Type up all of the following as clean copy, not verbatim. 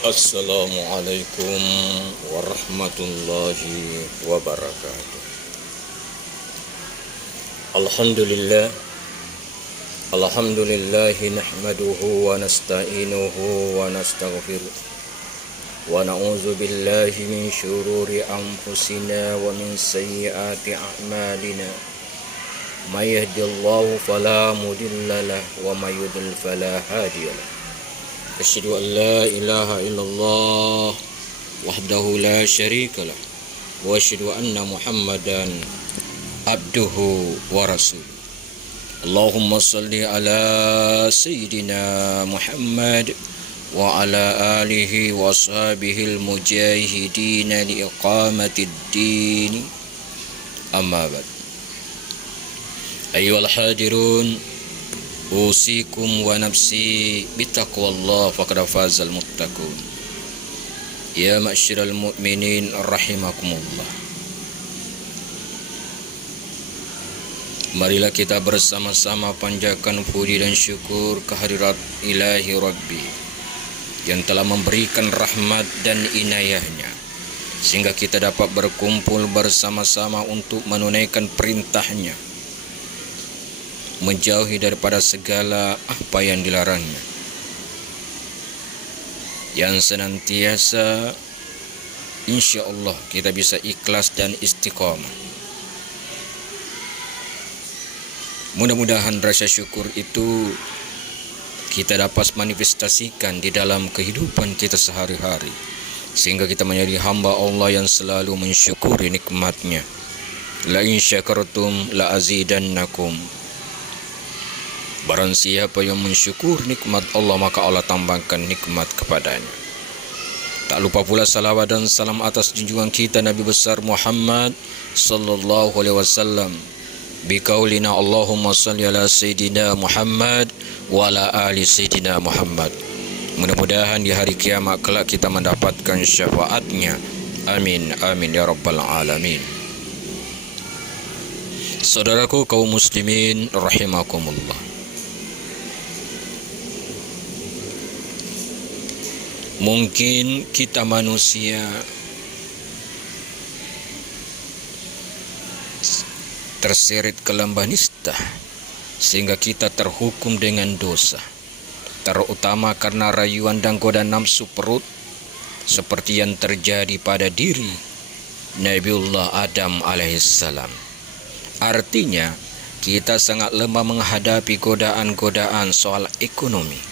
Assalamualaikum warahmatullahi wabarakatuh. Alhamdulillah, alhamdulillahi nahmaduhu wa nasta'inuhu wa nastaghfiruh wa na'udzu billahi min syururi anfusina wa min sayyiati a'malina. May yahdihillahu fala mudilla lahu wa may yudlil fala hadiya lahu. Asyhadu an la ilaha illallah wahdahu la syarika lah wa asyhadu anna Muhammadan abduhu wa rasuluh. Allahumma salli ala sayyidina Muhammad wa ala alihi wa ashabihi al-mujahidin li iqamatid din. Amma ba'd. Ayyuhal hadirun, usikum wa nafsi bitaqwallah faqad fazal muttaqun. Ya ma'syiral mu'minin rahimakumullah. Marilah kita bersama-sama panjatkan puji dan syukur kehadirat Ilahi Rabbi yang telah memberikan rahmat dan inayahnya sehingga kita dapat berkumpul bersama-sama untuk menunaikan perintahnya, menjauhi daripada segala apa yang dilarangnya, yang senantiasa insya Allah kita bisa ikhlas dan istiqamah. Mudah-mudahan rasa syukur itu kita dapat manifestasikan di dalam kehidupan kita sehari-hari sehingga kita menjadi hamba Allah yang selalu mensyukuri nikmatnya. La in syakartum la azidannakum. Barang siapa yang mensyukur nikmat Allah, maka Allah tambahkan nikmat kepadanya. Tak lupa pula salawat dan salam atas junjungan kita Nabi besar Muhammad sallallahu alaihi wasallam. Biqaulina Allahumma salli ala sayyidina Muhammad wa ala ali sayyidina Muhammad. Mudah-mudahan di hari kiamat kelak kita mendapatkan syafaatnya. Amin amin ya rabbal alamin. Saudaraku kaum muslimin rahimakumullah. Mungkin kita manusia terseret ke lembah nista sehingga kita terhukum dengan dosa, terutama karena rayuan dan godaan nafsu perut seperti yang terjadi pada diri Nabiullah Adam alaihissalam. Artinya kita sangat lemah menghadapi godaan-godaan soal ekonomi.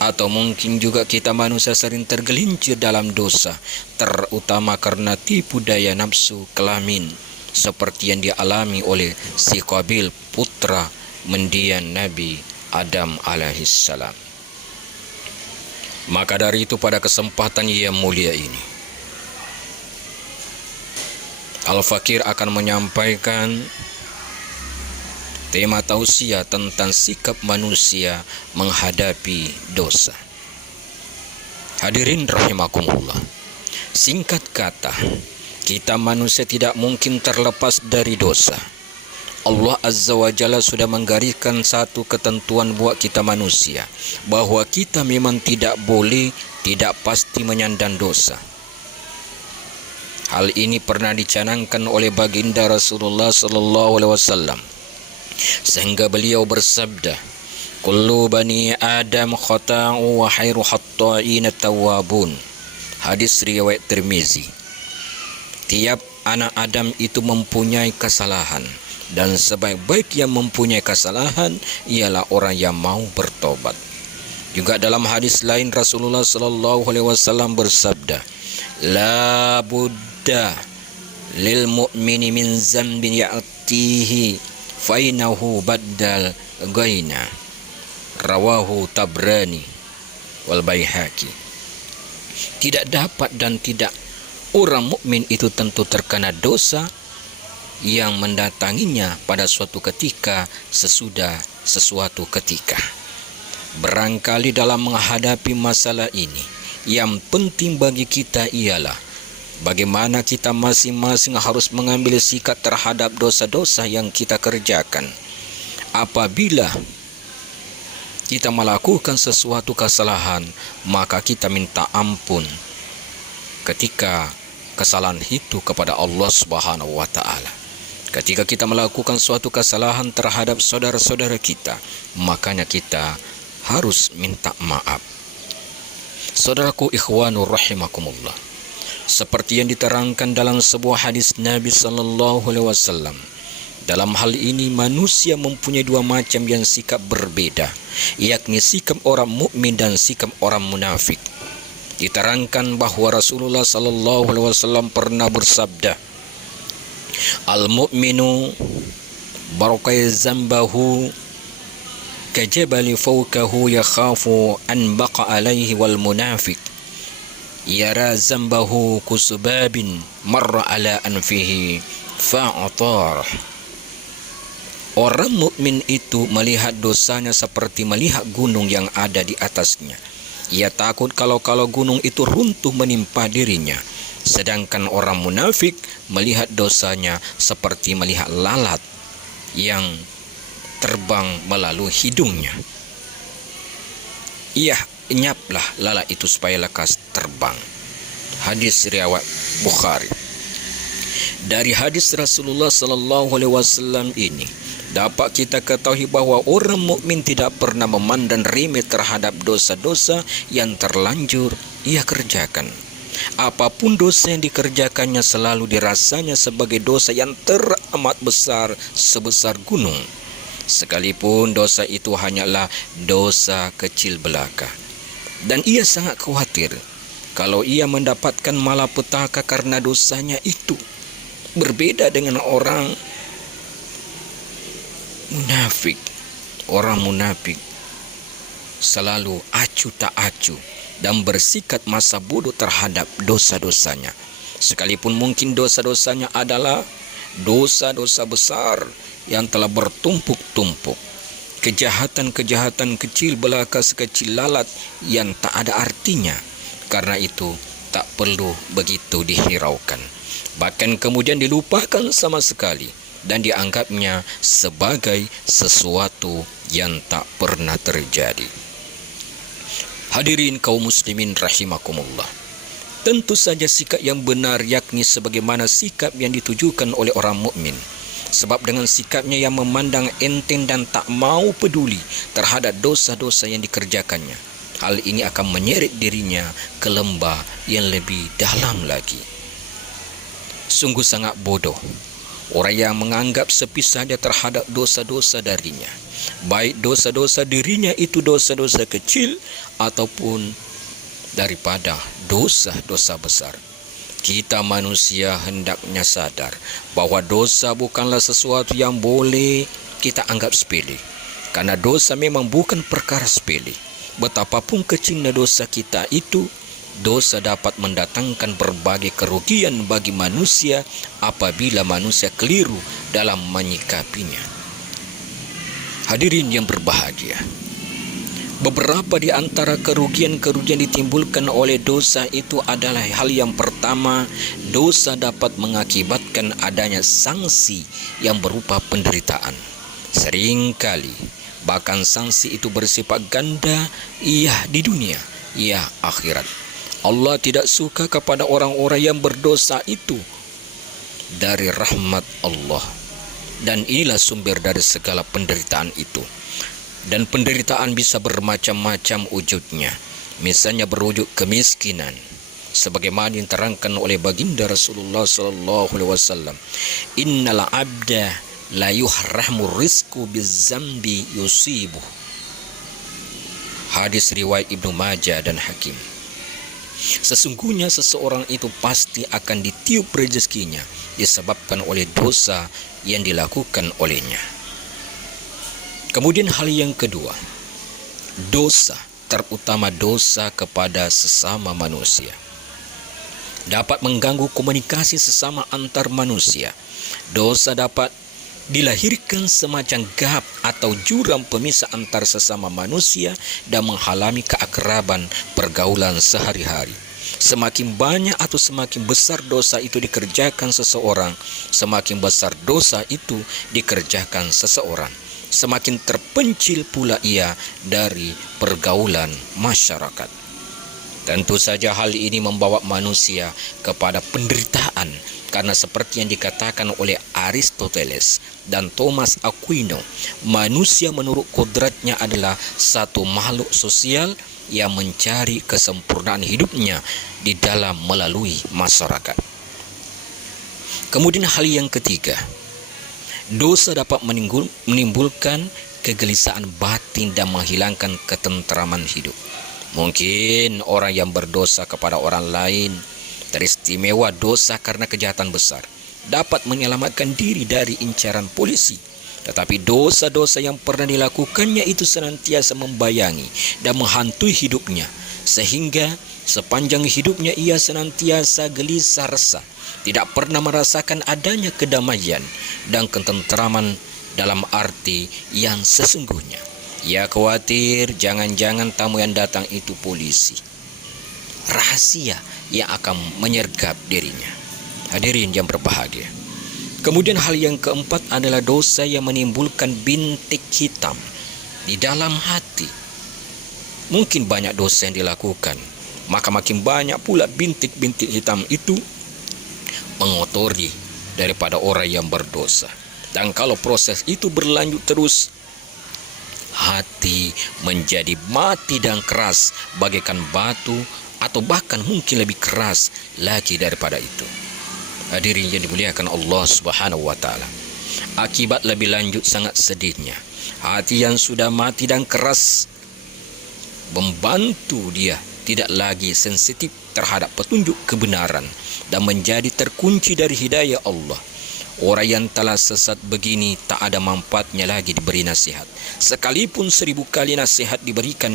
Atau mungkin juga kita manusia sering tergelincir dalam dosa, terutama karena tipu daya nafsu kelamin, seperti yang dialami oleh si Qabil, putra mendiang Nabi Adam alaihissalam. Maka dari itu pada kesempatan yang mulia ini, Al-Fakir akan menyampaikan tema tausiah tentang sikap manusia menghadapi dosa. Hadirin rahimakumullah. Singkat kata, kita manusia tidak mungkin terlepas dari dosa. Allah Azza wa Jalla sudah menggariskan satu ketentuan buat kita manusia, bahwa kita memang tidak boleh, tidak pasti menyandang dosa. Hal ini pernah dicanangkan oleh baginda Rasulullah sallallahu alaihi wasallam, sehingga beliau bersabda, kullu bani Adam khata'u wa khairu khatta'in tawwabun. Hadis riwayat Tirmizi. Tiap anak Adam itu mempunyai kesalahan, dan sebaik-baik yang mempunyai kesalahan ialah orang yang mau bertobat. Juga dalam hadis lain Rasulullah sallallahu alaihi wasallam bersabda, la budda lil mu'mini min zambin ya'tihi fainahu baddal gaina. Rawahu Tabrani wal Baihaqi. Tidak dapat dan tidak orang mukmin itu tentu terkena dosa yang mendatanginya pada suatu ketika sesudah sesuatu ketika. Barangkali dalam menghadapi masalah ini, yang penting bagi kita ialah bagaimana kita masing-masing harus mengambil sikap terhadap dosa-dosa yang kita kerjakan. Apabila kita melakukan sesuatu kesalahan, maka kita minta ampun ketika kesalahan itu kepada Allah Subhanahu wa taala. Ketika kita melakukan suatu kesalahan terhadap saudara-saudara kita, makanya kita harus minta maaf. Saudaraku ikhwanur rahimakumullah, seperti yang diterangkan dalam sebuah hadis Nabi sallallahu alaihi wasallam, dalam hal ini manusia mempunyai dua macam yang sikap berbeda, yakni sikap orang mukmin dan sikap orang munafik. Diterangkan bahwa Rasulullah sallallahu alaihi wasallam pernah bersabda, "Al-mu'minu barakai zambahu kajabali fawkahu yakhafu an baqa alaihi wal munafik yara zambahu kusubabin marra ala anfihi fa'atar." Orang mukmin itu melihat dosanya seperti melihat gunung yang ada di atasnya. Ia takut kalau gunung itu runtuh menimpa dirinya. Sedangkan orang munafik melihat dosanya seperti melihat lalat yang terbang melalui hidungnya. Ia enyaplah lalat itu supaya lekas terbang. Hadis riwayat Bukhari. Dari hadis Rasulullah sallallahu alaihi wasallam ini dapat kita ketahui bahwa orang mukmin tidak pernah memandang remeh terhadap dosa-dosa yang terlanjur ia kerjakan. Apapun dosa yang dikerjakannya selalu dirasanya sebagai dosa yang teramat besar sebesar gunung, sekalipun dosa itu hanyalah dosa kecil belaka. Dan ia sangat khawatir kalau ia mendapatkan malapetaka karena dosanya itu. Berbeda dengan orang munafik. Orang munafik selalu acuh tak acuh dan bersikap masa bodoh terhadap dosa-dosanya. Sekalipun mungkin dosa-dosanya adalah dosa-dosa besar yang telah bertumpuk-tumpuk. Kejahatan-kejahatan kecil belaka sekecil lalat yang tak ada artinya. Karena itu tak perlu begitu dihiraukan. Bahkan kemudian dilupakan sama sekali dan dianggapnya sebagai sesuatu yang tak pernah terjadi. Hadirin kaum muslimin rahimakumullah, tentu saja sikap yang benar yakni sebagaimana sikap yang ditujukan oleh orang mukmin. Sebab dengan sikapnya yang memandang enteng dan tak mau peduli terhadap dosa-dosa yang dikerjakannya, hal ini akan menyeret dirinya ke lembah yang lebih dalam lagi. Sungguh sangat bodoh orang yang menganggap sepi saja terhadap dosa-dosa darinya, baik dosa-dosa dirinya itu dosa-dosa kecil ataupun daripada dosa-dosa besar. Kita manusia hendaknya sadar bahwa dosa bukanlah sesuatu yang boleh kita anggap sepele. Karena dosa memang bukan perkara sepele. Betapapun kecilnya dosa kita itu, dosa dapat mendatangkan berbagai kerugian bagi manusia apabila manusia keliru dalam menyikapinya. Hadirin yang berbahagia, beberapa di antara kerugian-kerugian ditimbulkan oleh dosa itu adalah hal yang pertama, dosa dapat mengakibatkan adanya sanksi yang berupa penderitaan. Seringkali bahkan sanksi itu bersifat ganda, iya di dunia, iya akhirat. Allah tidak suka kepada orang-orang yang berdosa itu dari rahmat Allah. Dan inilah sumber dari segala penderitaan itu. Dan penderitaan bisa bermacam-macam wujudnya. Misalnya berwujud kemiskinan, sebagaimana yang diterangkan oleh baginda Rasulullah sallallahu alaihi wasallam, "Innal 'abda la yuhramu rizqu bizambi yusibuh." Hadis riwayat Ibnu Majah dan Hakim. Sesungguhnya seseorang itu pasti akan ditiup rezekinya disebabkan oleh dosa yang dilakukan olehnya. Kemudian hal yang kedua, dosa, terutama dosa kepada sesama manusia, dapat mengganggu komunikasi sesama antar manusia. Dosa dapat dilahirkan semacam gap atau jurang pemisah antar sesama manusia dan menghalangi keakraban pergaulan sehari-hari. Semakin banyak atau semakin besar dosa itu dikerjakan seseorang, semakin besar dosa itu dikerjakan seseorang. semakin terpencil pula ia dari pergaulan masyarakat. Tentu saja hal ini membawa manusia kepada penderitaan, karena seperti yang dikatakan oleh Aristoteles dan Thomas Aquino, manusia menurut kodratnya adalah satu makhluk sosial yang mencari kesempurnaan hidupnya di dalam melalui masyarakat. Kemudian hal yang ketiga, dosa dapat menimbulkan kegelisahan batin dan menghilangkan ketentraman hidup. Mungkin orang yang berdosa kepada orang lain, teristimewa dosa karena kejahatan besar, dapat menyelamatkan diri dari incaran polisi. Tetapi dosa-dosa yang pernah dilakukannya itu senantiasa membayangi dan menghantui hidupnya, sehingga sepanjang hidupnya ia senantiasa gelisah resah, tidak pernah merasakan adanya kedamaian dan ketentraman dalam arti yang sesungguhnya. Ia khawatir jangan-jangan tamu yang datang itu polisi. Rahasia yang akan menyergap dirinya. Hadirin yang berbahagia. Kemudian hal yang keempat adalah dosa yang menimbulkan bintik hitam di dalam hati. Mungkin banyak dosa yang dilakukan, maka makin banyak pula bintik-bintik hitam itu mengotori daripada orang yang berdosa. Dan kalau proses itu berlanjut terus, hati menjadi mati dan keras bagaikan batu, atau bahkan mungkin lebih keras lagi daripada itu. Hadirin yang dimuliakan Allah Subhanahu wa taala. Akibat lebih lanjut sangat sedihnya, hati yang sudah mati dan keras membantu dia tidak lagi sensitif terhadap petunjuk kebenaran dan menjadi terkunci dari hidayah Allah. Orang yang telah sesat begini tak ada manfaatnya lagi diberi nasihat, sekalipun 1000 kali nasihat diberikan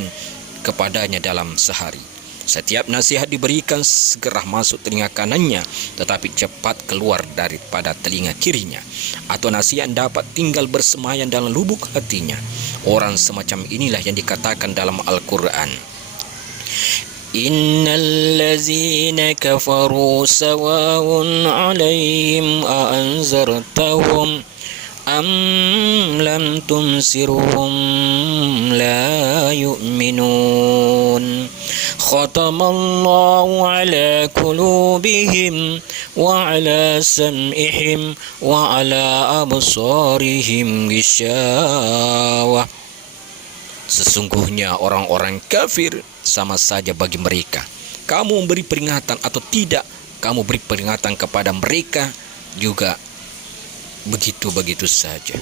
kepadanya dalam sehari. Setiap nasihat diberikan segera masuk telinga kanannya, tetapi cepat keluar daripada telinga kirinya. Atau nasihat dapat tinggal bersemayam dalam lubuk hatinya. Orang semacam inilah yang dikatakan dalam Al-Quran, Innal ladzina kafaru sawa'un 'alaihim a'anzartahum am lam tunsiruhum la yu'minun. Khatamallahu ala qulubihim wa ala sam'ihim wa ala absarihim ghishawah. Sesungguhnya orang-orang kafir sama saja bagi mereka. Kamu memberi peringatan atau tidak, kamu beri peringatan kepada mereka juga begitu-begitu saja.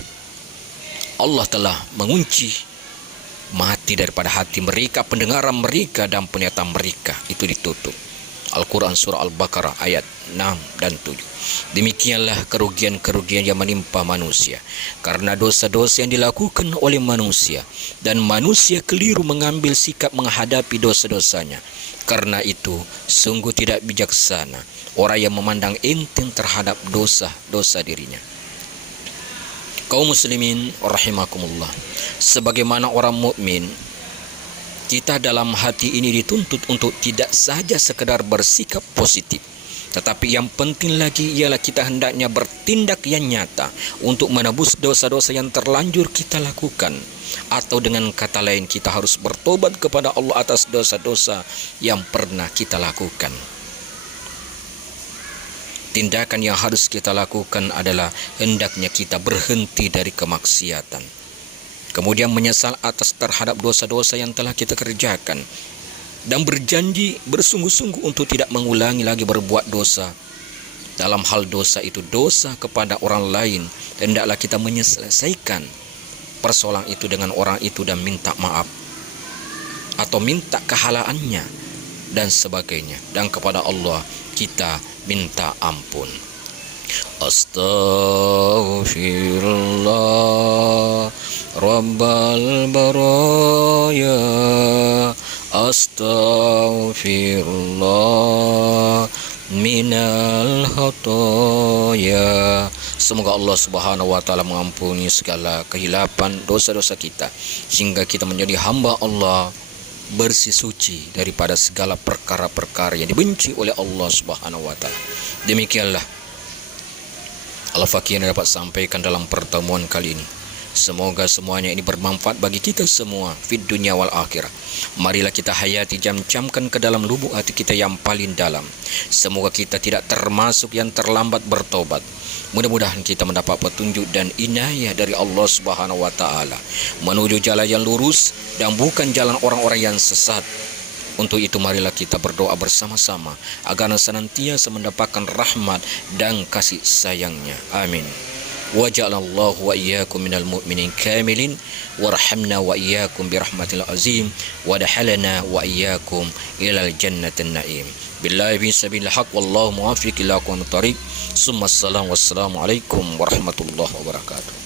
Allah telah mengunci mati daripada hati mereka, pendengaran mereka dan penglihatan mereka itu ditutup. Al-Quran surah Al-Baqarah ayat 6 dan 7. Demikianlah kerugian-kerugian yang menimpa manusia karena dosa-dosa yang dilakukan oleh manusia, dan manusia keliru mengambil sikap menghadapi dosa-dosanya. Karena itu sungguh tidak bijaksana orang yang memandang enteng terhadap dosa-dosa dirinya. Kaum muslimin rahimakumullah, sebagaimana orang mukmin, kita dalam hati ini dituntut untuk tidak saja sekedar bersikap positif, tetapi yang penting lagi ialah kita hendaknya bertindak yang nyata untuk menebus dosa-dosa yang terlanjur kita lakukan. Atau dengan kata lain, kita harus bertobat kepada Allah atas dosa-dosa yang pernah kita lakukan. Tindakan yang harus kita lakukan adalah hendaknya kita berhenti dari kemaksiatan, kemudian menyesal atas terhadap dosa-dosa yang telah kita kerjakan, dan berjanji bersungguh-sungguh untuk tidak mengulangi lagi berbuat dosa. Dalam hal dosa itu dosa kepada orang lain, hendaklah kita menyelesaikan persoalan itu dengan orang itu dan minta maaf atau minta kehalaannya dan sebagainya, dan kepada Allah kita minta ampun. Astaghfirullah Rabbal baraya, astaghfirullah minal khataya. Semoga Allah Subhanahu wa taala mengampuni segala kehilapan dosa-dosa kita, sehingga kita menjadi hamba Allah bersih suci daripada segala perkara-perkara yang dibenci oleh Allah Subhanahu wa taala. Demikianlah al-fakih yang dapat sampaikan dalam pertemuan kali ini. Semoga semuanya ini bermanfaat bagi kita semua fid dunya wal akhirah. Marilah kita hayati, camkan ke dalam lubuk hati kita yang paling dalam. Semoga kita tidak termasuk yang terlambat bertobat. Mudah-mudahan kita mendapat petunjuk dan inayah dari Allah Subhanahu wa taala menuju jalan yang lurus dan bukan jalan orang-orang yang sesat. Untuk itu marilah kita berdoa bersama-sama agar senantiasa mendapatkan rahmat dan kasih sayangnya. Amin. Wa ja'alallahu wa iyyakum minal mu'minin kamilin warhamna wa iyyakum birahmatil azim wa dahalana wa iyyakum ilal jannatin na'im. Billahi bin sabil haq wallahu muwaffiq ila aqwamit thariq. Summa assalamu wassalamu alaikum warahmatullahi wabarakatuh.